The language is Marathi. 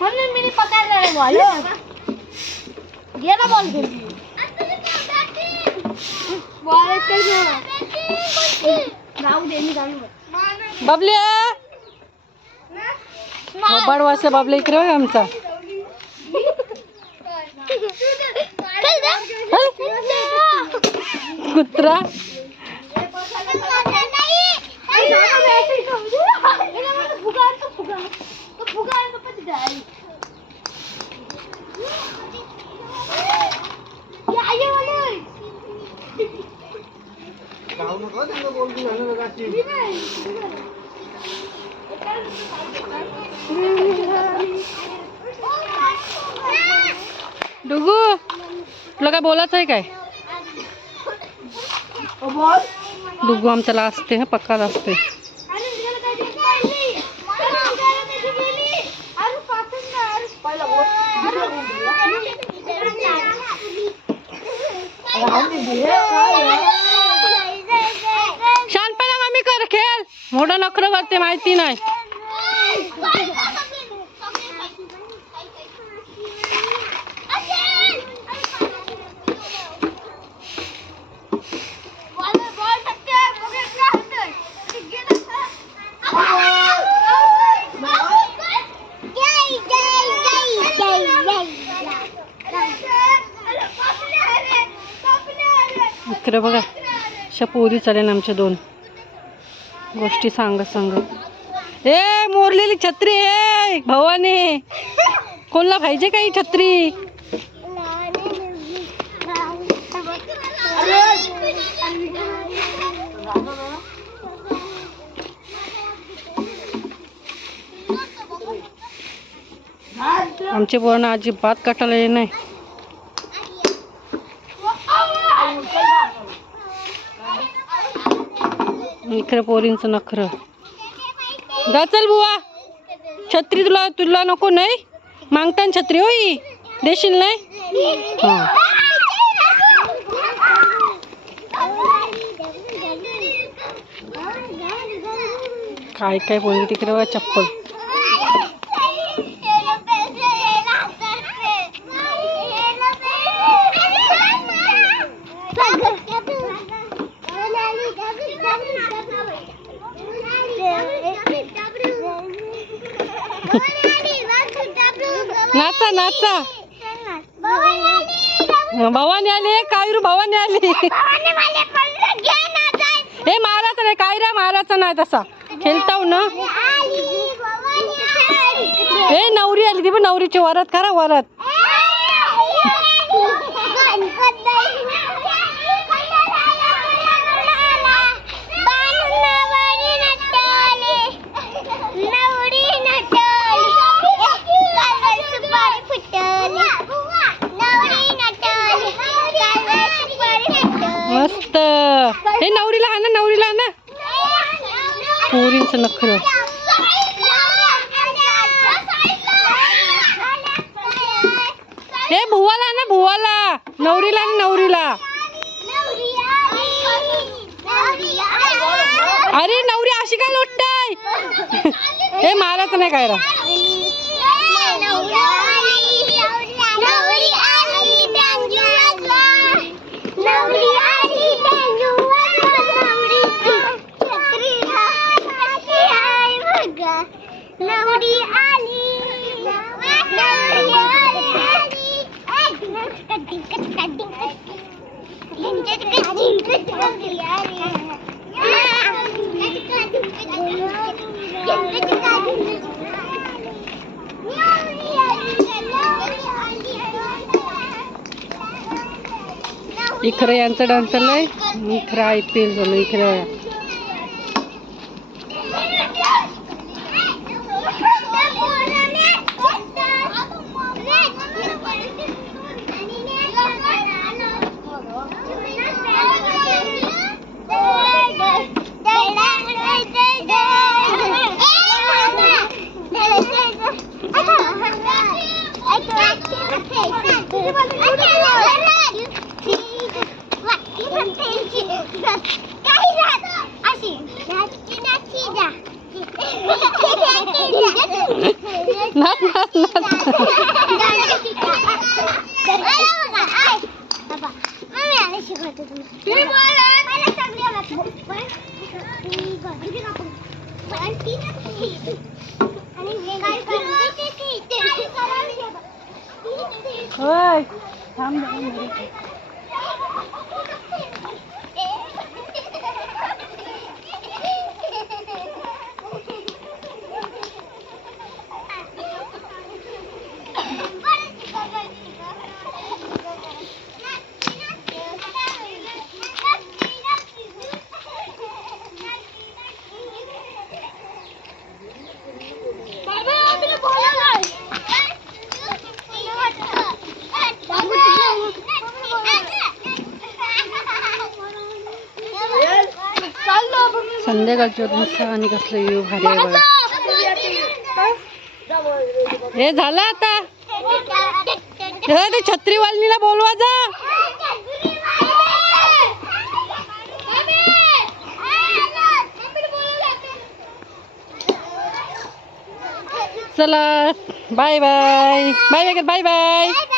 हमने मेरी पकड़ रहे बोलो ये ना बोल दे बॉल चल गाऊ देनी गाऊ बबले बड वासे बबले इकडे बघ आमचा कुत्रा डुगू तुला काय बोलायचं आहे काय डुगू आमच्याला असते पक्का असते शानपणा कमी कर खेळ मोठं नखरं करते माहिती नाही इकडे बघा अशा पोरी चालेल आमच्या दोन गोष्टी सांगत सांगत ए मोरलेली छत्री ए भवानी कोणला पाहिजे काही छत्री आमचे पोरण अजिबात कटाळले नाही इकडे पोरींचं नखरं जा चल बुवा छत्री तुला तुला नको नाही मागताना छत्री होई देशील नाही हां काय काय पोरी तिकडे बघा चप्पल नाचा नाचा भवानी आली कायरू भवानी आली हे मारायचं नाही कायरा मारायचं नाही तसा खेळताव ना हे नवरी आली ती पण नवरीची वरात करा वरात मस्त हे नवरीला हा ना पोरींचं नखरं हे भुवाला ना भुवाला नवरीला ना नवरीला अरे नवरी अशी काय लोटताय हे मारायचं नाही काय रा इकडे यांचा डान्स चाललाय इकडे IPL चालू इकडे होय थांब जरा. संध्याकाळची होती आणि कसलं व्ह्यू भारी आहे बघा. हे झालं आता. ते छत्रीवालीला बोलवा जा. चला bye bye bye bye bye bye.